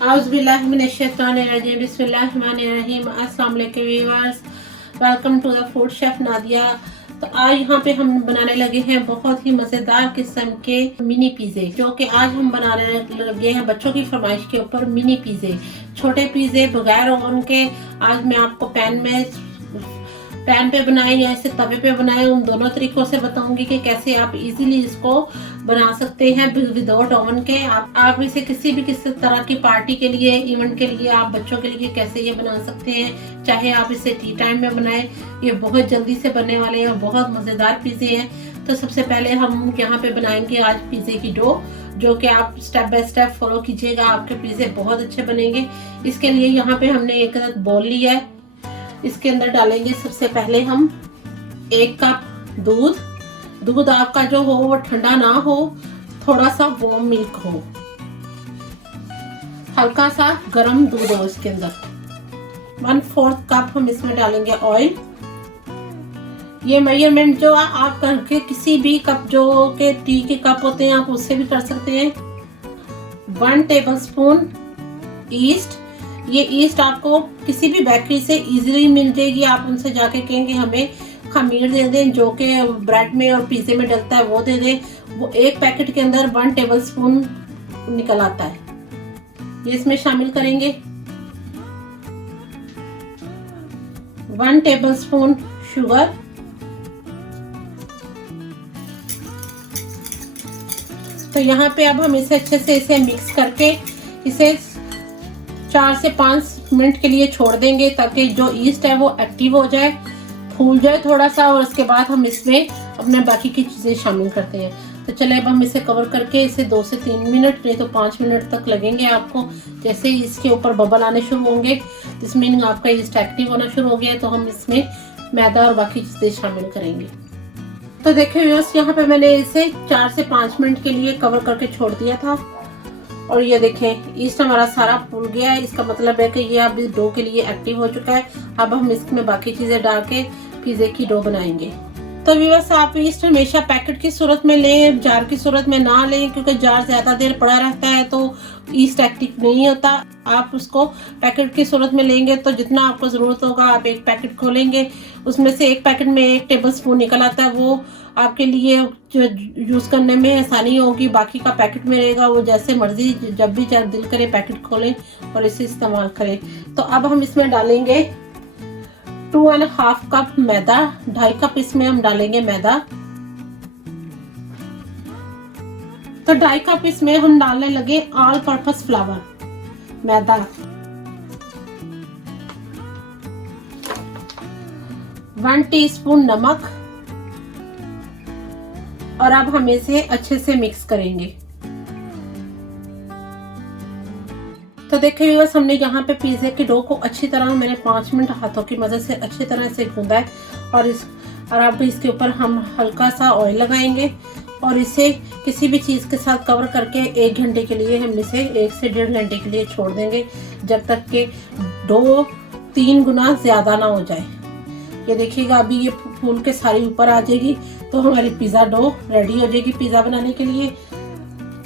औज़ुबिल्लाहिमिनश्शैतानिर्रजीम बिस्मिल्लाहिर्रहमानिर्रहीम। अस्सलाम वालेकुम viewers, welcome to the food chef Nadia. तो आज यहाँ पे हम बनाने लगे हैं बहुत ही मज़ेदार किस्म के मिनी पिज़्ज़े, जो कि आज हम बनाने लगे हैं बच्चों की फरमाइश के ऊपर मिनी पिज़्ज़े, छोटे पिज़्ज़े बगैर ओवन के। आज मैं आपको पैन पे बनाए या ऐसे तवे पे बनाए, उन दोनों तरीकों से बताऊंगी कि कैसे आप इजीली इसको बना सकते हैं विदाउट ओवन के। आप इसे किसी तरह की पार्टी के लिए, इवेंट के लिए, आप बच्चों के लिए कैसे ये बना सकते हैं। चाहे आप इसे टी टाइम में बनाएं, ये बहुत जल्दी से बनने वाले हैं और बहुत मज़ेदार पिज़्ज़े हैं। तो सबसे पहले हम यहाँ पे बनाएंगे आज पिज़्ज़े की डो, जो कि आप स्टेप बाय स्टेप फॉलो कीजिएगा, आपके पिज़्ज़े बहुत अच्छे बनेंगे। इसके लिए यहाँ पे हमने एक बोल लिया है, इसके अंदर डालेंगे सबसे पहले हम 1 कप दूध आपका जो हो वो ठंडा ना हो, थोड़ा सा वार्म मिल्क हो, हल्का सा गर्म दूध हो। इसके अंदर 1/4 कप हम इसमें डालेंगे ऑयल। ये मेजरमेंट जो आप करके किसी भी कप जो के टी के कप होते हैं आप उससे भी कर सकते हैं। 1 टेबलस्पून ईस्ट। ये ईस्ट आपको किसी भी बेकरी से इजीली मिल जाएगी, आप उनसे जाके कहेंगे हमें खमीर दे दें, जो कि ब्रेड में और पिज़्ज़े में डलता है वो दे दें। वो एक पैकेट के अंदर 1 टेबलस्पून निकल आता है, ये इसमें शामिल करेंगे। 1 टेबलस्पून शुगर, तो यहाँ पे अब हम इसे अच्छे से इसे मिक्स करके इसे 4 से 5 मिनट के लिए छोड़ देंगे, ताकि जो ईस्ट है वो एक्टिव हो जाए, फूल जाए थोड़ा सा, और उसके बाद हम इसमें अपने बाकी की चीज़ें शामिल करते हैं। तो चले अब हम इसे कवर करके इसे 2 से 3 मिनट, नहीं तो 5 मिनट तक लगेंगे आपको। जैसे ही इसके ऊपर बबल आने शुरू होंगे, इस मीनिंग आपका ईस्ट एक्टिव होना शुरू हो गया है, तो हम इसमें मैदा और बाकी चीज़ें शामिल करेंगे। तो देखिए व्यूअर्स, यहाँ पे मैंने इसे 4 से 5 मिनट के लिए कवर करके छोड़ दिया था, और ये देखें ईस्ट हमारा सारा फूल गया है। इसका मतलब है कि ये अब इस डो के लिए एक्टिव हो चुका है। अब हम इसमें बाकी चीज़ें डाल के पिज़्ज़े की डो बनाएंगे। तो व्यूअर्स, आप ईस्ट हमेशा पैकेट की सूरत में लें, जार की सूरत में ना लें, क्योंकि जार ज़्यादा देर पड़ा रहता है तो ईस्ट एक्टिव नहीं होता। आप उसको पैकेट की सूरत में लेंगे तो जितना आपको ज़रूरत होगा आप एक पैकेट खोलेंगे, उसमें से एक पैकेट में 1 टेबलस्पून निकल आता है, वो आपके लिए जो यूज़ करने में आसानी होगी। बाकी का पैकेट में रहेगा, वो जैसे मर्जी जब भी दिल करे पैकेट खोलें और इसे इस्तेमाल करें। तो अब हम इसमें डालेंगे 2.5 कप मैदा, 2.5 कप इसमें हम डालेंगे मैदा। तो 2.5 कप इसमें हम डालने लगे ऑल पर्पस फ्लावर मैदा। 1 टीस्पून नमक, और अब हम इसे अच्छे से मिक्स करेंगे। तो देखिए व्यूअर्स, हमने यहाँ पे पिज़्ज़े के डो को अच्छी तरह मैंने 5 मिनट हाथों की मदद से अच्छी तरह से गूंदा है, और अब इसके ऊपर हम हल्का सा ऑयल लगाएंगे और इसे किसी भी चीज़ के साथ कवर करके 1 घंटे के लिए हम इसे 1 से 1.5 घंटे के लिए छोड़ देंगे, जब तक कि डो 3 गुना ज़्यादा ना हो जाए। ये देखिएगा अभी ये फूल के सारी ऊपर आ जाएगी, तो हमारी पिज़्ज़ा डो रेडी हो जाएगी पिज़्ज़ा बनाने के लिए।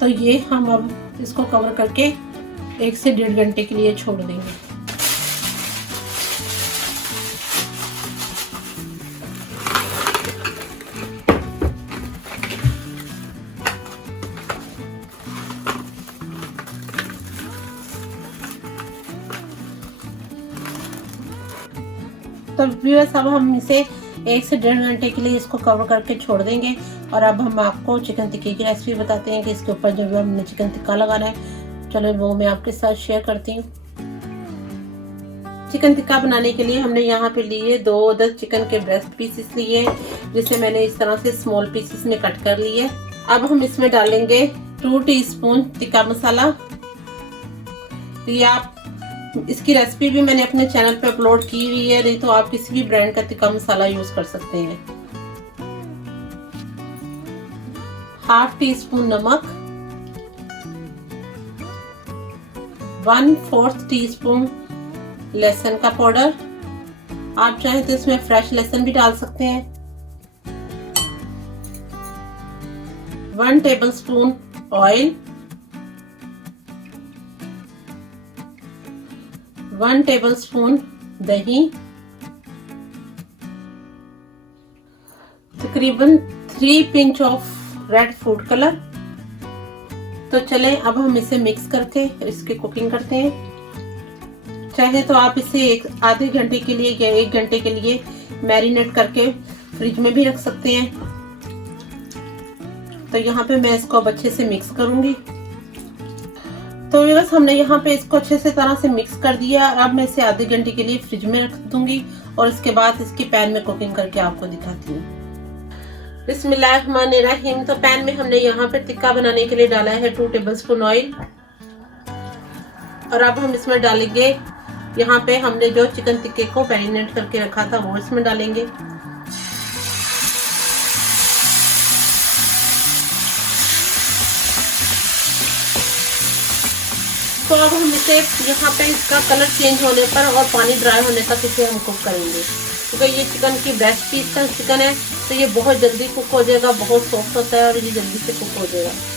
तो ये हम अब इसको कवर करके 1 से 1.5 घंटे के लिए छोड़ देंगे। तो व्यूअर्स, अब हम इसे 1 से 1.5 घंटे के लिए इसको कवर करके छोड़ देंगे। और अब हम आपको चिकन टिक्की की रेसिपी बताते हैं कि इसके ऊपर जब हमने चिकन टिक्का लगाना है, चलो वो मैं आपके साथ शेयर करती हूँ। चिकन टिक्का बनाने के लिए हमने यहाँ पे लिए 2 अदद चिकन के ब्रेस्ट पीसेस लिए, जिसे मैंने इस तरह से स्मॉल पीसेस में कट कर लिए। अब हम इसमें डालेंगे 2 टीस्पून टिक्का मसाला। ये आप इसकी रेसिपी भी मैंने अपने चैनल पे अपलोड की हुई है, नहीं तो आप किसी भी ब्रांड का टिक्का मसाला यूज कर सकते हैं। 1/2 टीस्पून नमक, 1/4 टीस्पून लहसुन का पाउडर, आप चाहें तो इसमें फ्रेश लहसुन भी डाल सकते हैं। 1 टेबलस्पून ऑयल, 1 टेबलस्पून दही, तकरीबन 3 pinch of red food colour. तो चलें अब हम इसे मिक्स करके इसकी कुकिंग करते हैं। चाहे तो आप इसे आधे घंटे के लिए या 1 घंटे के लिए मैरिनेट करके फ्रिज में भी रख सकते हैं। तो यहाँ पे मैं इसको अब अच्छे से मिक्स करूंगी। तो बस हमने यहाँ पे इसको अच्छे से तरह से मिक्स कर दिया। अब मैं इसे आधे घंटे के लिए फ्रिज में रख दूंगी और इसके बाद इसकी पैन में कुकिंग करके आपको दिखाती हूँ। बिस्मिल्लाहिर्रहमानिर्रहीम। तो पैन में हमने यहाँ पे टिक्का बनाने के लिए डाला है 2 टेबलस्पून ऑयल। और अब हम इसमें डालेंगे, यहाँ पे हमने जो चिकन टिक्के को मैरिनेट करके रखा था वो इसमें डालेंगे। तो अब हम इसे यहाँ पे इसका कलर चेंज होने पर और पानी ड्राई होने तक इसे हम कुक करेंगे, क्योंकि ये चिकन की ब्रेस्ट पीस का चिकन है तो ये बहुत जल्दी कुक हो जाएगा, बहुत सॉफ्ट होता है और ये जल्दी से कुक हो जाएगा।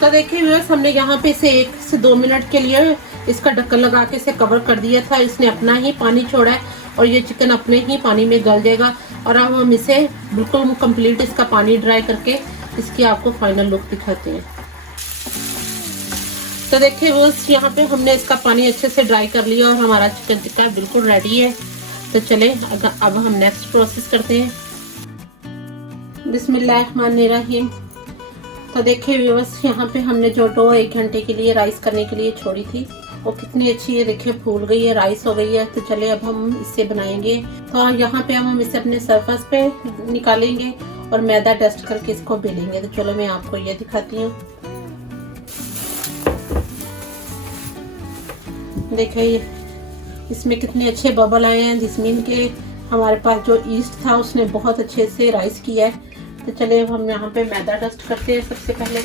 तो देखिए व्यूअर्स, हमने यहाँ पे इसे 1 से 2 मिनट के लिए इसका ढक्कन लगा के इसे कवर कर दिया था। इसने अपना ही पानी छोड़ा है और ये चिकन अपने ही पानी में गल जाएगा। और अब हम इसे बिल्कुल कंप्लीट इसका पानी ड्राई करके इसकी आपको फाइनल लुक दिखाते हैं। तो देखिए व्यूअर्स, यहाँ पे हमने इसका पानी अच्छे से ड्राई कर लिया और हमारा चिकन टिक्का बिल्कुल रेडी है। तो चले अब हम नेक्स्ट प्रोसेस करते हैं। बिस्मिल्लाहिर्रहमानिर्रहीम। तो देखिए व्यूअर्स, यहाँ पे हमने जो डो 1 घंटे के लिए राइस करने के लिए छोड़ी थी वो कितनी अच्छी है, देखिए फूल गई है, राइस हो गई है। तो चले अब हम इससे बनाएंगे। तो यहाँ पे हम इसे अपने सरफेस पे निकालेंगे और मैदा डस्ट करके इसको बेलेंगे। तो चलो मैं आपको ये दिखाती हूँ। देखिए इसमें कितने अच्छे बबल आए हैं, जिसमें के हमारे पास जो ईस्ट था उसने बहुत अच्छे से राइस किया है। तो चलिए अब हम यहाँ पे मैदा डस्ट करते हैं सबसे पहले।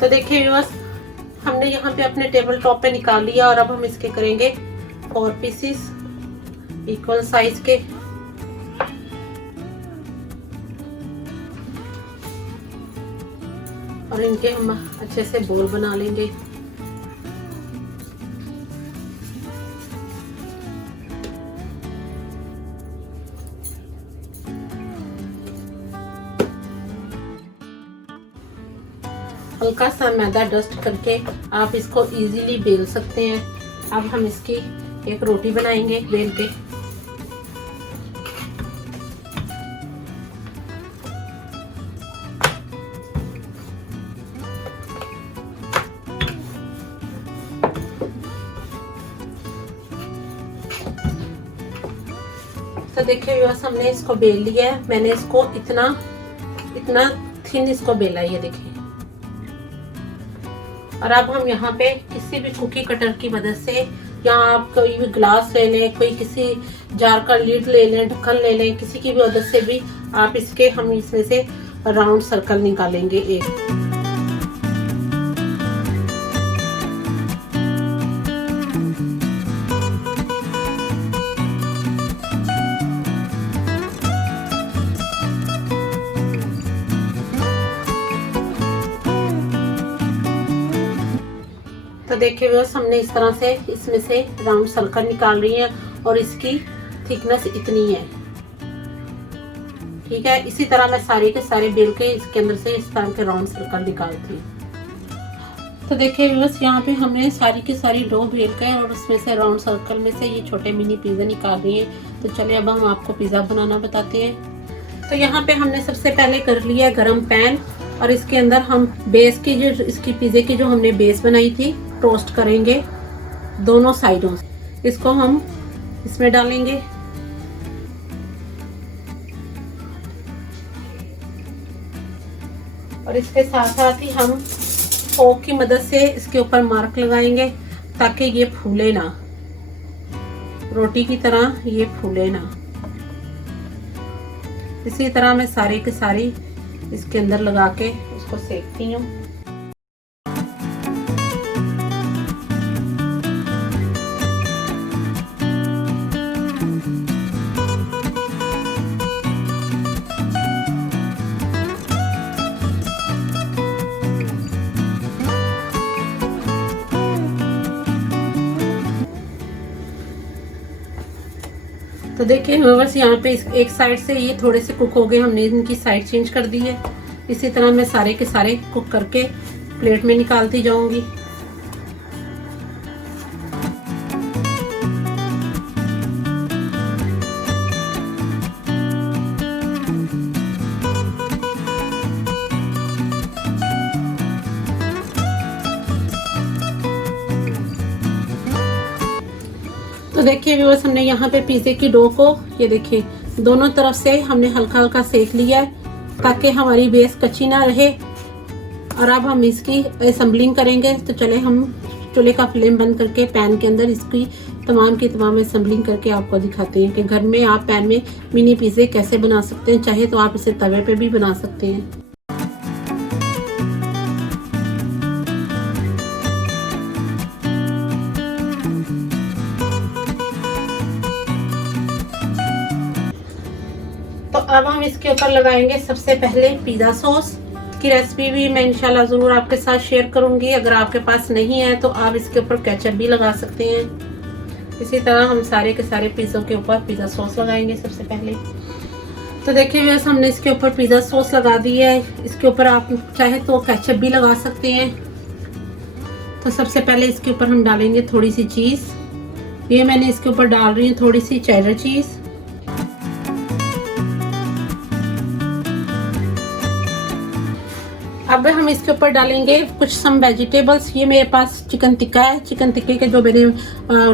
तो देखिए व्यूअर्स, हमने यहाँ पे अपने टेबल टॉप पे निकाल लिया और अब हम इसके करेंगे 4 पीसेस इक्वल साइज के। और इनके हम अच्छे से बोल बना लेंगे। हल्का सा मैदा डस्ट करके आप इसको इजीली बेल सकते हैं। अब हम इसकी एक रोटी बनाएंगे बेल के। तो देखिए व्यूअर्स, हमने इसको बेल लिया है। मैंने इसको इतना थिन इसको बेला है, ये देखिए। और अब हम यहाँ पे किसी भी कुकी कटर की मदद से, या आप कोई भी ग्लास ले लें, कोई किसी जार का लीड ले लें, ढक्कन ले लें, किसी की भी मदद से भी आप हम इसमें से राउंड सर्कल निकालेंगे एक। तो देखिए व्यूअर्स, हमने इस तरह से इसमें से राउंड सर्कल निकाल रही है और इसकी थिकनेस इतनी है, ठीक है। इसी तरह मैं सारे के सारे बेल के इसके अंदर से इस तरह के राउंड सर्कल निकालती हूँ। तो देखिए व्यूअर्स, यहाँ पे हमने सारी की सारी डो बेल के और उसमें से राउंड सर्कल में से ये छोटे मिनी पिज़्ज़ा निकाल रही है। तो चलिए अब हम आपको पिज़्ज़ा बनाना बताते हैं। तो यहाँ पे हमने सबसे पहले कर लिया गरम पैन और इसके अंदर हम बेस की जो इसकी पिज़्ज़े की जो हमने बेस बनाई थी टोस्ट करेंगे दोनों साइडों से। इसको हम इसमें डालेंगे और इसके साथ साथ ही हम फोक की मदद से इसके ऊपर मार्क लगाएंगे ताकि ये फूले ना, रोटी की तरह ये फूले ना। इसी तरह मैं सारे के सारी इसके अंदर लगा के उसको सेकती हूँ। तो देखिए बस यहाँ पे एक साइड से ये थोड़े से कुक हो गए, हमने इनकी साइड चेंज कर दी है। इसी तरह मैं सारे के सारे कुक करके प्लेट में निकालती जाऊंगी। तो देखिए व्यूअर्स, हमने यहाँ पे पिज़्ज़े की डो को ये देखिए दोनों तरफ से हमने हल्का हल्का सेक लिया है ताकि हमारी बेस कच्ची ना रहे। और अब हम इसकी असेंबलिंग करेंगे। तो चले हम चूल्हे का फ्लेम बंद करके पैन के अंदर इसकी तमाम की तमाम असेंबलिंग करके आपको दिखाते हैं कि घर में आप पैन में मिनी पिज़्ज़े कैसे बना सकते हैं। चाहे तो आप इसे तवे पे भी बना सकते हैं। तो अब हम इसके ऊपर लगाएंगे सबसे पहले पिज़्ज़ा सॉस की रेसिपी भी मैं इंशाल्लाह ज़रूर आपके साथ शेयर करूंगी। अगर आपके पास नहीं है तो आप इसके ऊपर केचप भी लगा सकते हैं। इसी तरह हम सारे के सारे पिज़्ज़ों के ऊपर पिज़्ज़ा सॉस लगाएंगे सबसे पहले। तो देखिए वैसे हमने इसके ऊपर पिज़्ज़ा सॉस लगा दी है। इसके ऊपर आप चाहे तो केचप भी लगा सकते हैं। तो सबसे पहले इसके ऊपर हम डालेंगे थोड़ी सी चीज़। ये मैंने इसके ऊपर डाल रही हूँ थोड़ी सी चेडर चीज़। अब हम इसके ऊपर डालेंगे कुछ सम वेजिटेबल्स। ये मेरे पास चिकन टिक्का है। चिकन टिक्के के जो मैंने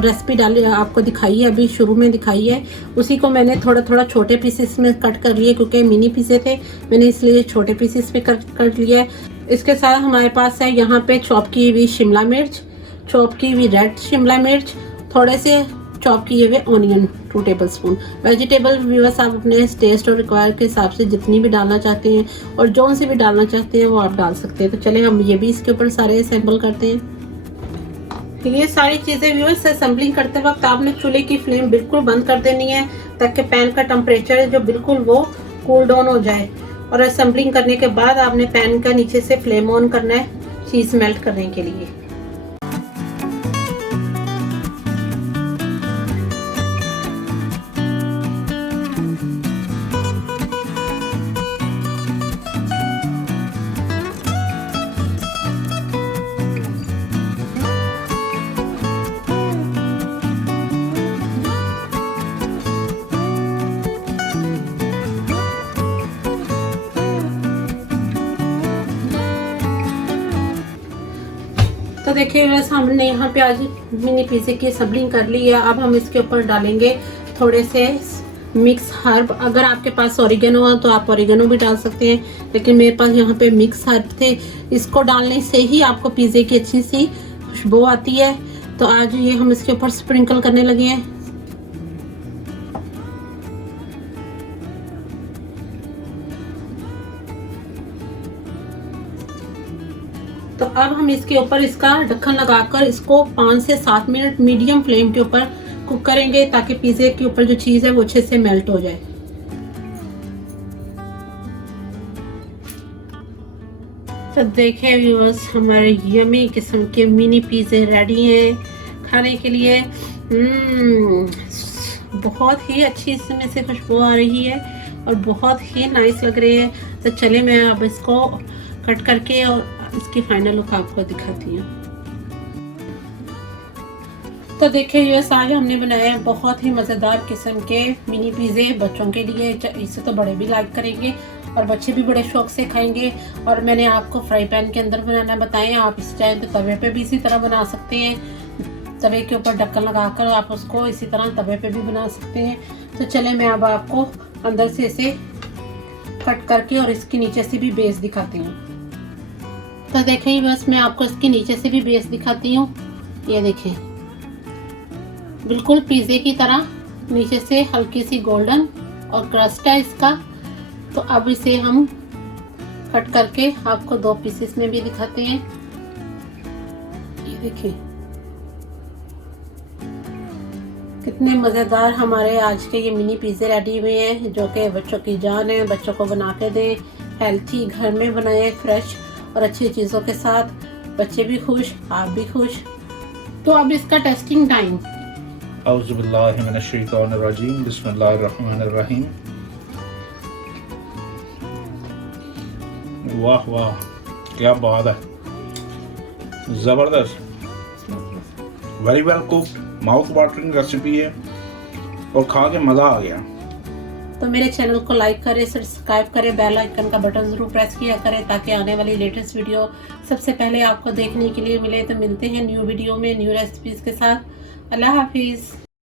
रेसिपी डाली आपको दिखाई है, अभी शुरू में दिखाई है, उसी को मैंने थोड़ा थोड़ा छोटे पीसेस में कट कर लिए क्योंकि मिनी पीसे थे, मैंने इसलिए छोटे पीसेस में कट कर लिया है। इसके साथ हमारे पास है यहाँ पे चॉप की हुई शिमला मिर्च, चॉप की हुई रेड शिमला मिर्च, थोड़े से चॉप किए हुए ऑनियन 2 टेबलस्पून। वेजिटेबल व्यूअर्स आप अपने टेस्ट और रिक्वायर के हिसाब से जितनी भी डालना चाहते हैं और जो से भी डालना चाहते हैं वो आप डाल सकते हैं। तो चले हम ये भी इसके ऊपर सारे असेंबल करते हैं। तो ये सारी चीज़ें व्यूअर्स असेंबलिंग करते वक्त आपने चूल्हे की फ्लेम बिल्कुल बंद कर देनी है ताकि पैन का टेम्परेचर है जो बिल्कुल वो कूल डाउन हो जाए। और असेंबलिंग करने के बाद आपने पैन का नीचे से फ्लेम ऑन करना है चीज़ मेल्ट करने के लिए। तो देखिए वैसे हमने यहाँ पे आज मिनी पिज़्ज़े की असेंबलिंग कर ली है। अब हम इसके ऊपर डालेंगे थोड़े से मिक्स हर्ब। अगर आपके पास ओरिगेनो हो तो आप ओरिगेनो भी डाल सकते हैं, लेकिन मेरे पास यहाँ पे मिक्स हर्ब थे। इसको डालने से ही आपको पिज़्ज़े की अच्छी सी खुशबू आती है। तो आज ये हम इसके ऊपर स्प्रिंकल करने लगे हैं। तो अब हम इसके ऊपर इसका ढक्कन लगाकर इसको 5 से 7 मिनट मीडियम फ्लेम के ऊपर कुक करेंगे ताकि पिज़्ज़े के ऊपर जो चीज़ है वो अच्छे से मेल्ट हो जाए। तो देखिए व्यूअर्स, हमारे यमी किस्म के मिनी पिज़्ज़े रेडी हैं खाने के लिए। बहुत ही अच्छी इसमें से खुशबू आ रही है और बहुत ही नाइस लग रही है। तो चले मैं अब इसको कट करके और इसकी फाइनल लुक आपको दिखाती हूँ। तो देखिए ये आज हमने बनाया बहुत ही मज़ेदार किस्म के मिनी पिज़्ज़े बच्चों के लिए। इसे तो बड़े भी लाइक करेंगे और बच्चे भी बड़े शौक से खाएंगे। और मैंने आपको फ्राई पैन के अंदर बनाना बताया, आप इस चाहे तो तवे पे भी इसी तरह बना सकते हैं। तवे के ऊपर ढक्कन लगाकर आप उसको इसी तरह तवे पे भी बना सकते हैं। तो चले मैं अब आपको अंदर से इसे कट करके और इसके नीचे से भी बेस दिखाती हूँ। तो देखें बस मैं आपको इसके नीचे से भी बेस दिखाती हूँ। ये देखें, बिल्कुल पिज़्ज़े की तरह, नीचे से हल्की सी गोल्डन और क्रस्ट है इसका। तो अब इसे हम कट करके आपको 2 पीसेस में भी दिखाते हैं। ये देखिए कितने मज़ेदार हमारे आज के ये मिनी पिज़्ज़े रेडी हुए हैं, जो कि बच्चों की जान है। बच्चों को बना के दें, हेल्थी, घर में बनाए, फ्रेश और अच्छी चीज़ों के साथ। बच्चे भी खुश, आप भी खुश। तो अब इसका टेस्टिंग टाइम। औज़ुबिल्लाहि मिनश्शैतानिर्रजीम, बिस्मिल्लाहिर्रहमानिर्रहीम। वाह वाह, क्या बात है, ज़बरदस्त, very well cooked, mouth watering recipe है और खा के मज़ा आ गया। तो मेरे चैनल को लाइक करें, सब्सक्राइब करें, बेल आइकन का बटन ज़रूर प्रेस किया करें, ताकि आने वाली लेटेस्ट वीडियो सबसे पहले आपको देखने के लिए मिले। तो मिलते हैं न्यू वीडियो में न्यू रेसिपीज़ के साथ। अल्लाह हाफिज़।